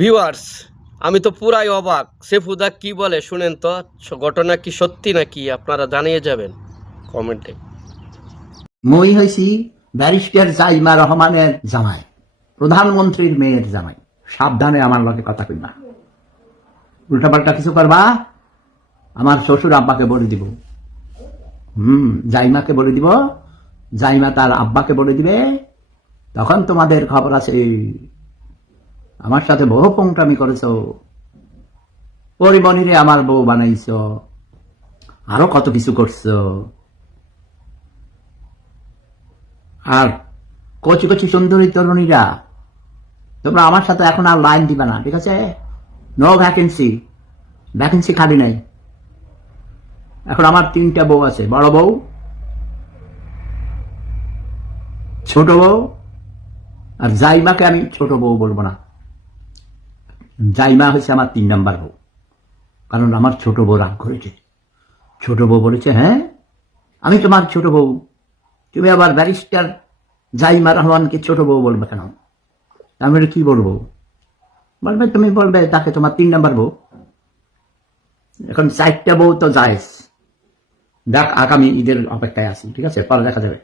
Viewers, আমি তো পুরাই অবাক। সেফুদা কি বলে শুনেন তো, ঘটনা কি সত্যি নাকি আপনারা জানিয়ে যাবেন কমেন্টে। মই হয়েছি ব্যারিস্টার জাইমা রহমানের জামাই, প্রধানমন্ত্রীর মেয়ের জামাই। সাবধানে আমার লগে কথা কইবা, উল্টাপাল্টা কিছু করবা আমার শ্বশুর আব্বাকে বলে দিব। জাইমাকে বলে দিব, জাইমা তার আব্বাকে বলে দিবে, তখন তোমাদের খবর আছে। আমার সাথে বহু পংটামি করেছ, পরিমণিরে আমার বউ বানাইছ, আরো কত কিছু করছো। আর কচি কচি সুন্দরী তরুণীরা, তোমরা আমার সাথে এখন আর লাইন দিবে না, ঠিক আছে? নো ভ্যাকেন্সি, ভ্যাকেন্সি খালি নাই। এখন আমার 3টা বউ আছে, বড় বউ, ছোট বউ, আর জাইমাকে আমি ছোট বউ বলবো না। জাইমা হচ্ছে আমার 3 নাম্বার বউ, কারণ আমার ছোট বউ রাগ করেছে। ছোট বউ বলেছে, হ্যাঁ আমি তোমার ছোট বউ, তুমি আবার ব্যারিস্টার জাইমা রহমানকে ছোট বউ বলবে কেন? আমি কি বলবো? বলবে তুমি বলবে তাকে তোমার 3 নাম্বার বউ। এখন 4টা বউ তো যায়। দেখ, আগামী ঈদের অপেক্ষায় আছি, ঠিক আছে? পরে দেখা যাবে।